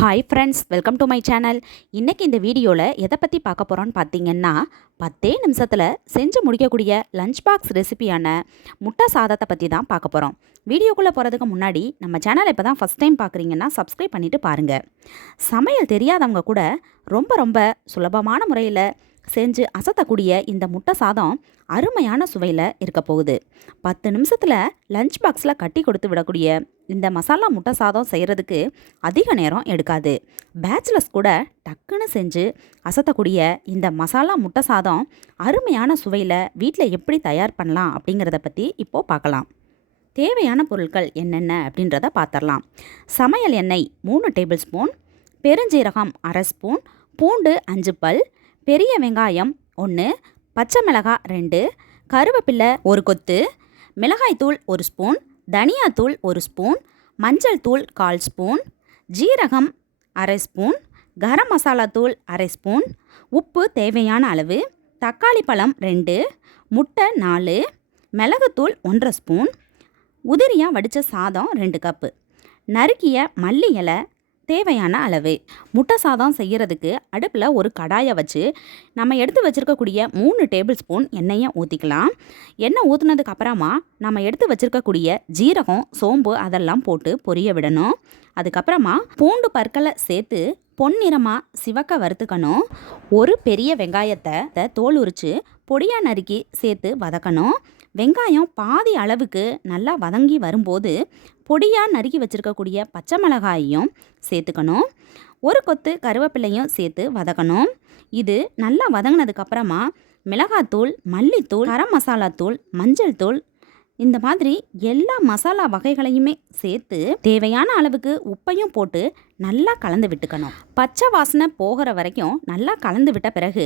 Hi friends, welcome to my channel. இன்றைக்கி இந்த வீடியோவில் எதை பற்றி பார்க்க போகிறோன்னு பார்த்தீங்கன்னா, 10 நிமிஷத்தில் செஞ்சு முடிக்கக்கூடிய லஞ்ச் பாக்ஸ் ரெசிபியான முட்டை சாதத்தை பற்றி தான் பார்க்க போகிறோம். வீடியோக்குள்ளே போகிறதுக்கு முன்னாடி நம்ம சேனலை இப்போ தான் ஃபஸ்ட் டைம் பார்க்குறீங்கன்னா சப்ஸ்கிரைப் பண்ணிவிட்டு பாருங்கள். சமையல் தெரியாதவங்க கூட ரொம்ப சுலபமான முறையில் செஞ்சு அசத்தக்கூடிய இந்த முட்டை சாதம் அருமையான சுவையில் இருக்க போகுது. 10 நிமிஷத்தில் லஞ்ச் பாக்ஸில் கட்டி கொடுத்து விடக்கூடிய இந்த மசாலா முட்டை சாதம் செய்கிறதுக்கு அதிக நேரம் எடுக்காது. பேச்சுலர்ஸ் கூட டக்குன்னு செஞ்சு அசத்தக்கூடிய இந்த மசாலா முட்டை சாதம் அருமையான சுவையில் வீட்டில் எப்படி தயார் பண்ணலாம் அப்படிங்கிறத பற்றி இப்போது பார்க்கலாம். தேவையான பொருட்கள் என்னென்ன அப்படின்றத பார்த்துடலாம். சமையல் எண்ணெய் 3 டேபிள் ஸ்பூன், பெருஞ்சீரகம் 1/2 ஸ்பூன், பூண்டு 5 பல், பெரிய வெங்காயம் 1, பச்சை மிளகாய் 2, கருவேப்பிலை 1 கொத்து, மிளகாய்த்தூள் 1 ஸ்பூன், தனியாத்தூள் 1 ஸ்பூன், மஞ்சள் தூள் 1/4 ஸ்பூன், ஜீரகம் 1/2 ஸ்பூன், கரம் மசாலா தூள் 1/2 ஸ்பூன், உப்பு தேவையான அளவு, தக்காளி பழம் 2, முட்டை 4, மிளகுத்தூள் 1/2 ஸ்பூன், உதிரியாக வடித்த சாதம் 2 கப்பு, நறுக்கிய மல்லி இலை தேவையான அளவு. முட்டை சாதம் செய்கிறதுக்கு அடுப்பில் ஒரு கடாயை வச்சு நம்ம எடுத்து வச்சுருக்கக்கூடிய 3 டேபிள் ஸ்பூன் எண்ணெயை ஊற்றிக்கலாம். எண்ணெய் ஊற்றுனதுக்கு அப்புறமா நம்ம எடுத்து வச்சுருக்கக்கூடிய ஜீரகம், சோம்பு அதெல்லாம் போட்டு பொரிய விடணும். அதுக்கப்புறமா பூண்டு பற்களை சேர்த்து பொன்னிறமாக சிவக்க வறுத்துக்கணும். ஒரு பெரிய வெங்காயத்தை தோல் உரித்து பொடியாக நறுக்கி சேர்த்து வதக்கணும். வெங்காயம் பாதி அளவுக்கு நல்லா வதங்கி வரும்போது பொடியாக நறுக்கி வச்சுருக்கக்கூடிய பச்சை மிளகாயையும் சேர்த்துக்கணும். ஒரு கொத்து கருவேப்பிலையும் சேர்த்து வதக்கணும். இது நல்லா வதங்கினதுக்கப்புறமா மிளகாத்தூள், மல்லித்தூள், கரம் மசாலா தூள், மஞ்சள் தூள், இந்த மாதிரி எல்லா மசாலா வகைகளையுமே சேர்த்து தேவையான அளவுக்கு உப்பையும் போட்டு நல்லா கலந்து விட்டுக்கணும். பச்சை வாசனை போகிற வரைக்கும் நல்லா கலந்து விட்ட பிறகு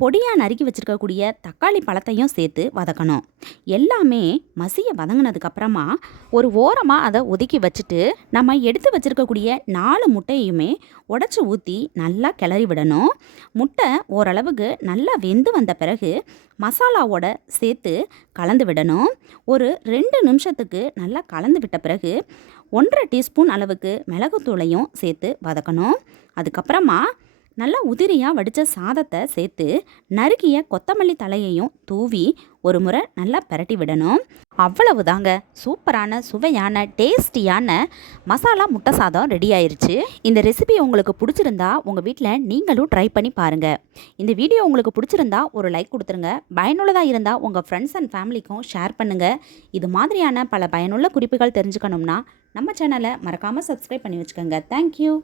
பொடியாக நறுக்கி வச்சுருக்கக்கூடிய தக்காளி பழத்தையும் சேர்த்து வதக்கணும். எல்லாமே மசிய வதங்கினதுக்கப்புறமா ஒரு ஓரமாக அதை ஒதுக்கி வச்சுட்டு நம்ம எடுத்து வச்சுருக்கக்கூடிய 4 முட்டையுமே உடச்சி ஊற்றி நல்லா கிளறி விடணும். முட்டை ஓரளவுக்கு நல்லா வெந்து வந்த பிறகு மசாலாவோட சேர்த்து கலந்து விடணும். ஒரு 2 நிமிஷத்துக்கு நல்லா கலந்து விட்ட பிறகு 1/2 டீஸ்பூன் அளவுக்கு மிளகுத்தூளையும் சேர்த்து வதக்கணும். அதுக்கப்புறமா நல்லா உதிரியாக வடித்த சாதத்தை சேர்த்து நறுக்கிய கொத்தமல்லி தலையையும் தூவி ஒரு முறை நல்லா பரட்டி விடணும். அவ்வளவுதாங்க, சூப்பரான சுவையான டேஸ்டியான மசாலா முட்டை சாதம் ரெடி ஆயிருச்சு. இந்த ரெசிபி உங்களுக்கு பிடிச்சிருந்தா உங்கள் வீட்டில் நீங்களும் ட்ரை பண்ணி பாருங்கள். இந்த வீடியோ உங்களுக்கு பிடிச்சிருந்தா ஒரு லைக் கொடுத்துருங்க. பயனுள்ளதாக இருந்தால் உங்கள் ஃப்ரெண்ட்ஸ் அண்ட் ஃபேமிலிக்கும் ஷேர் பண்ணுங்கள். இது மாதிரியான பல பயனுள்ள குறிப்புகள் தெரிஞ்சுக்கணும்னா நம்ம சேனலை மறக்காமல் சப்ஸ்கிரைப் பண்ணி வச்சுக்கோங்க. தேங்க்யூ.